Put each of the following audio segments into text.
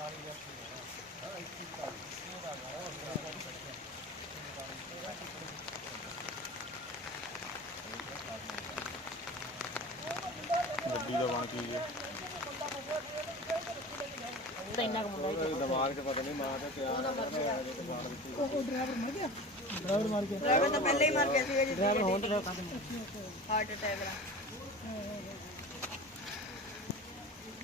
ਗੱਡੀ ਦਾ ਬਣ ਕੀ ਹੈ ਤਾਂ ਇੰਨਾ ਕੁ ਮੁੰਡਾ ਹੀ ਦਿਮਾਗ ਤੇ ਪਤਾ ਨਹੀਂ ਮਾਂ ਤੇ ਪਿਆ ਉਹ ਡਰਾਈਵਰ ਮਰ ਗਿਆ ਡਰਾਈਵਰ ਮਰ ਗਿਆ ਡਰਾਈਵਰ ਤਾਂ ਪਹਿਲੇ ਹੀ ਮਰ ਗਿਆ ਸੀਗਾ ਜੀ ਡਰਾਈਵਰ ਹੋਣ ਦਾ ਹਾਰਟ ਅਟੈਕ ਦਾ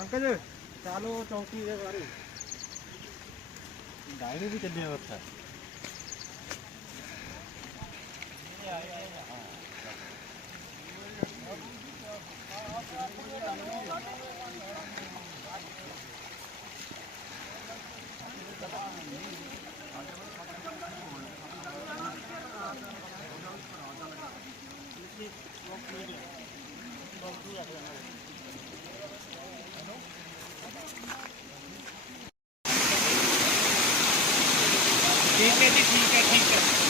ਅੰਕਲ ਚਾਲੋ ਚੌਂਕੀ ਦੇ ਬਾਰੇ ਡਾਇਰੀ ਵੀ ਚੱਲੇ ਉੱਥੇ ਆਇਆ ठीक है जी ठीक है ठीक है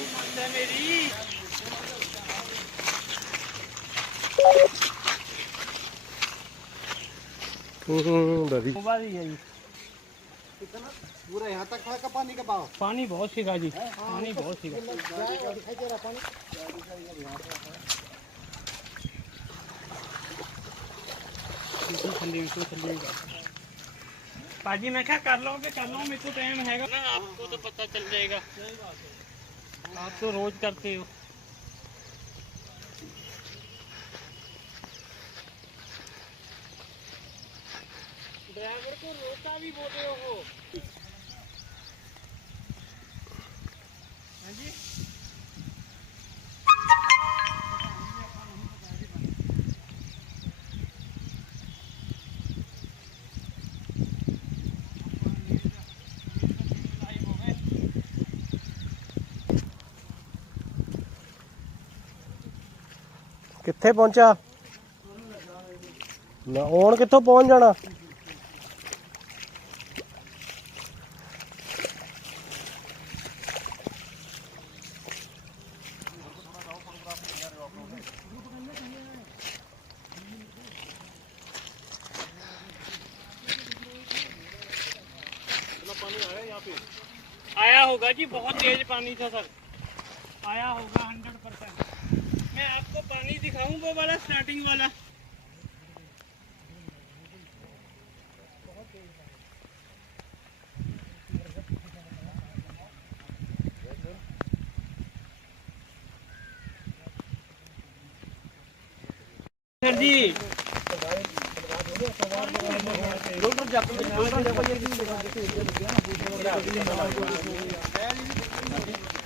मेरी पूरा यहाँ तक का पानी का पानी बहुत जी हाँ, हाँ। पानी बहुत पाजी मैं क्या कर लो कर लो मेरे को टाइम है ना आपको तो पता चल जाएगा आप तो रोज करते हो ड्राइवर को रोका भी बोले हो ਕਿੱਥੇ ਪਹੁੰਚਾ ਨਾ ਹੁਣ ਕਿੱਥੋਂ ਪਹੁੰਚ ਜਾਣਾ आया होगा जी बहुत तेज पानी था सर आया होगा हंड्रेड आपको पानी दिखाऊं वो वाला स्टार्टिंग वाला जी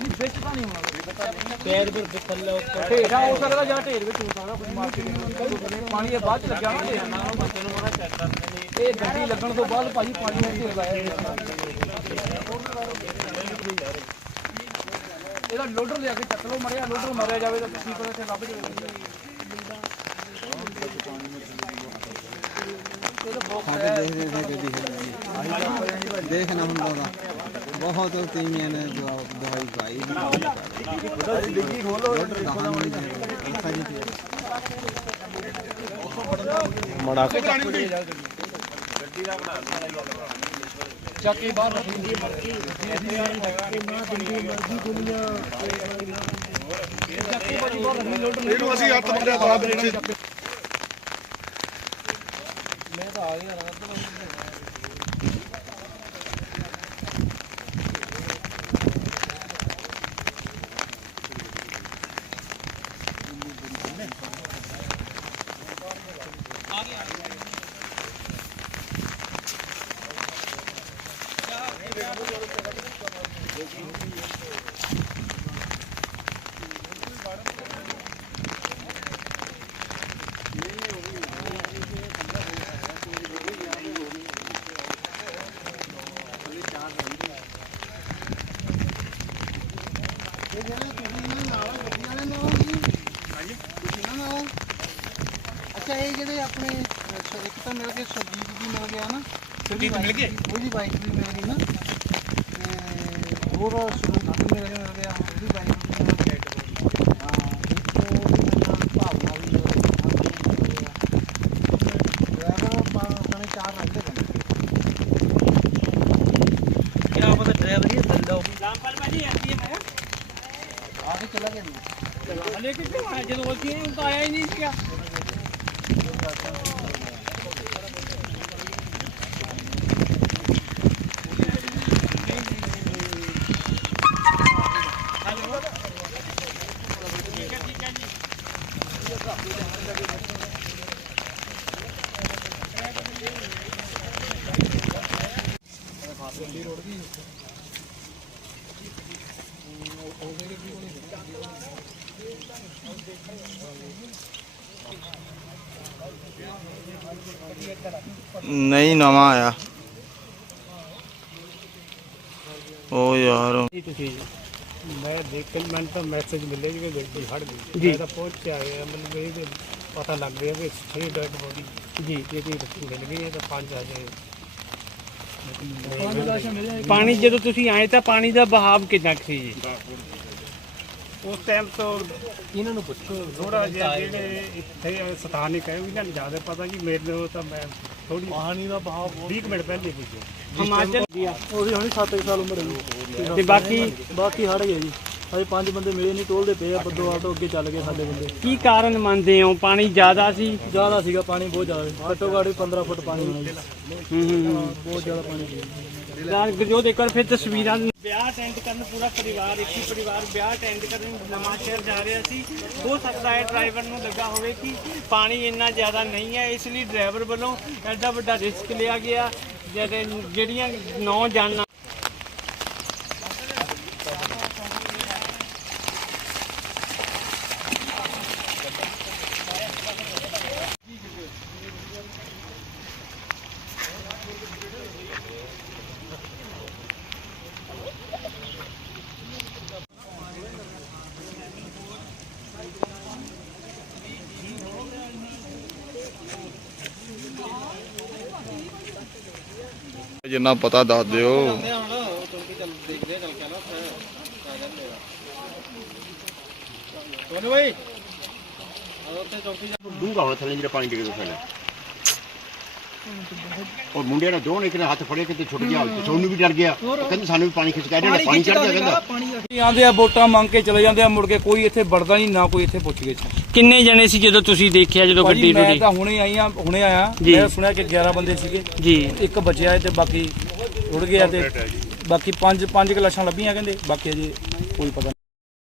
ਪੈਰ ਪਰ ਥੱਲੇ ਉੱਪਰ ਢੇਰਾ ਹੋ ਸਕਦਾ ਜਾਂ ਢੇਰ ਵਿੱਚ ਹੋ ਸਕਦਾ ਕੁਝ ਮਾਰ ਕੇ ਪਾਣੀ ਇਹ ਬਾਅਦ ਚ ਲੱਗਿਆ ਨਾ ਬੰਦੇ ਨੂੰ ਮਾਣਾ ਚੈੱਕ ਕਰਦੇ ਨੇ ਇਹ ਗੱਡੀ ਲੱਗਣ ਤੋਂ ਬਾਅਦ ਭਾਜੀ ਪਾਣੀ ਦਾ ਲਾਇਆ ਇਹਦਾ ਲੋਡਰ ਲਿਆ ਕੇ ਚੱਕ ਲਓ ਮਰਿਆ ਲੋਡਰ ਮਰਿਆ ਜਾਵੇ ਤਾਂ ਤੁਸੀਂ ਪਰ ਇੱਥੇ ਲੱਭ ਜਾਵੇ ਦੇਖ ਦੇਖ ਦੇਖ ਦੇਖਦੇ ਦੇਖ ਦੇਖ ਦੇਖਣਾ ਹੁੰਦਾ ਦਾ ਬਹੁਤ ਤੀਵੀਆਂ ਨੇ ਜੋ ਦਵਾਈ ਪਾਈ ਖੋਲੋ ਮੜਾ ਗੱਡੀ ਦਾ ਬਣਾ ਚੱਕੀ ਬਾਹਰ ਰੱਖੀ ਮਰਜ਼ੀ ਦੁਨੀਆ ਚੱਕੀ ਬਾਹਰ ਰੱਖੀ ਲੋਟ ਨੂੰ ਅਸੀਂ ਹੱਥ ਮੰਗਿਆ ਬਾਹਰ ਪਿੱਛੇ ਅੱਛਾ ਇਹ ਜਿਹੜੇ ਆਪਣੇ ਅੱਛਾ ਇੱਕ ਤਾਂ ਮਿਲ ਗਏ ਸੁਰਜੀਤ ਵੀ ਮਿਲ ਗਿਆ ਨਾ ਸੁਰਜੀਤ ਮਿਲ ਗਏ ਉਹਦੀ ਬਾਈਕ ਵੀ ਮਿਲ ਗਈ ਨਾ ਤੇ ਹੋਰ ਸੁਰਜੀਤ ਵੀ ਮਿਲ ਗਿਆ ਮਿਲ ਗਿਆ ਉਹਦੀ ਬਾਈਕ ਵੀ ਮਿਲ ਗਈ ड्राइवर ये धंधा होगी रामपाल भाजी आती है मैं आगे चला गया लेकिन जो बोलती है उनका आया ही नहीं क्या ਨਹੀਂ ਨਵਾਂ ਆਇਆ ਓ ਯਾਰ ਮੈਂ ਦੇਖ ਮੈਂ ਦੇਖਣ ਮੈਂ ਤਾਂ ਮੈਸੇਜ ਮਿਲੇ ਜੀ ਦੇਖੀ ਹੜ ਗਈ ਜੀ ਤਾਂ ਪਹੁੰਚ ਕੇ ਆ ਮੈਨੂੰ ਇਹ ਪਤਾ ਲੱਗ ਗਿਆ ਕਿ ਸਹੀ ਡੈਡ ਬੋਡੀ ਜੀ ਇਹ ਕੋਈ ਮਿਲ ਗਈ ਹੈ ਤਾਂ 5 ਆ ਜਾਏ ਪਾਣੀ ਜਦੋਂ ਤੁਸੀਂ ਆਏ ਤਾਂ ਪਾਣੀ ਦਾ ਬਹਾਵ ਕਿੰਨਾ ਸੀ ਜੀ ਉਸ ਟਾਈਮ ਤੋਂ ਇਹਨਾਂ ਨੂੰ ਪੁੱਛੋ ਥੋੜਾ ਜਿਹਾ ਜਿਹੜੇ ਇੱਥੇ ਸਥਾਨਿਕ ਹੈ ਉਹਨਾਂ ਨੂੰ ਜ਼ਿਆਦਾ ਪਤਾ ਕਿ ਮੇਰੇ ਨੂੰ ਤਾਂ ਮੈਂ ਥੋੜੀ ਪਾਣੀ ਦਾ ਬਹਾਅ 20 ਮਿੰਟ ਪਹਿਲੇ ਪੁੱਛੋ ਹਿਮਾਚਲ ਗਿਆ ਉਹ ਵੀ ਹੁਣੀ 7 ਸਾਲ ਉਮਰ ਹੈ ਤੇ ਬਾਕੀ ਬਾਕੀ ਹੜ ਗਏ ਜੀ ਅਜੇ ਪੰਜ ਬੰਦੇ ਮਿਲੇ ਨਹੀਂ ਟੋਲਦੇ ਪਏ ਆ ਬੱਦੋ ਤੋਂ ਅੱਗੇ ਚੱਲ ਗਏ ਸਾਡੇ ਬੰਦੇ ਕੀ ਕਾਰਨ ਮੰਨਦੇ ਹੋ ਪਾਣੀ ਜ਼ਿਆਦਾ ਸੀ ਜ਼ਿਆਦਾ ਸੀਗਾ ਪਾਣੀ ਬਹੁਤ ਜ਼ਿਆਦਾ ਘੱਟੋ ਗਾੜੀ 15 ਫੁੱਟ ਪਾਣੀ ਹੂੰ ਹੂੰ ਬਹੁਤ ਜ਼ਿਆਦਾ ਪਾਣੀ ਸੀ ਨਾਲ ਗੁਰਜੋਤ ਇੱਕ ਵਾਰ ਫਿਰ ਤਸਵੀਰਾਂ ਵਿਆਹ ਅਟੈਂਡ ਕਰਨ ਪੂਰਾ ਪਰਿਵਾਰ ਇੱਕ ਹੀ ਪਰਿਵਾਰ ਵਿਆਹ ਅਟੈਂਡ ਕਰਨ ਨਵਾਂ ਸ਼ਹਿਰ ਜਾ ਰਿਹਾ ਸੀ ਹੋ ਸਕਦਾ ਹੈ ਡਰਾਈਵਰ ਨੂੰ ਲੱਗਾ ਹੋਵੇ ਕਿ ਪਾਣੀ ਇੰਨਾ ਜ਼ਿਆਦਾ ਨਹੀਂ ਹੈ ਇਸ ਲਈ ਡਰਾਈਵਰ ਵੱਲੋਂ ਐਡਾ ਵੱਡਾ ਰਿਸਕ ਲਿਆ ਗਿਆ ਜਿਹੜੀਆਂ ਨੌ ਜਾਨਾਂ ਜਿੰਨਾ ਪਤਾ ਦੱਸ ਦਿਓ ਸੋਨੂ ਭਾਈ ਉੱਥੇ ਚੌਂਕੀ ਡੂੰਗਾ ਹੋਣਾ ਥੱਲੇ ਜਿਹੜਾ ਪਾਣੀ ਡਿੱਗਦਾ ਥੱਲੇ ਉਹ ਮੁੰਡਿਆਂ ਨੇ ਦੋਨੇ ਕਿਨੇ ਹੱਥ ਫੜੇ ਕਿਤੇ ਛੁੱਟ ਗਿਆ ਸੋਨੂ ਵੀ ਡਰ ਗਿਆ ਕਹਿੰਦੇ ਸਾਨੂੰ ਵੀ ਪਾਣੀ ਖਿਚਕਾ ਜਿਹੜਾ ਪਾਣੀ ਚੜ ਗਿਆ ਕਹਿੰਦਾ ਆਂਦੇ ਆ ਵੋਟਾਂ ਮੰਗ ਕੇ ਚਲੇ ਜਾਂਦੇ ਆ ਮੁੜ ਕੇ ਕੋਈ ਇੱਥੇ ਵੜਦਾ ਨਹੀਂ ਨਾ ਕੋਈ ਇੱਥੇ ਪੁੱਛ ਗਿਆ ਕਿੰਨੇ ਜਣੇ ਸੀ ਜਦੋਂ ਤੁਸੀਂ ਦੇਖਿਆ ਜਦੋਂ ਗੱਡੀ ਭਾਜੀ ਮੈਂ ਤਾਂ ਹੁਣੇ ਆਈ ਆ ਹੁਣੇ ਆਇਆ ਮੈਂ ਸੁਣਿਆ ਕਿ 11 ਬੰਦੇ ਸੀਗੇ ਜੀ ਇੱਕ ਬਚਿਆ ਹੈ ਤੇ ਬਾਕੀ ਉੜ ਗਿਆ ਤੇ ਬਾਕੀ ਪੰਜ ਪੰਜ ਕਿ ਲਾਸ਼ਾਂ ਲੱਭੀਆਂ ਕਹਿੰਦੇ ਬਾਕੀ ਅਜੇ ਕੋਈ ਪਤਾ ਨਹੀਂ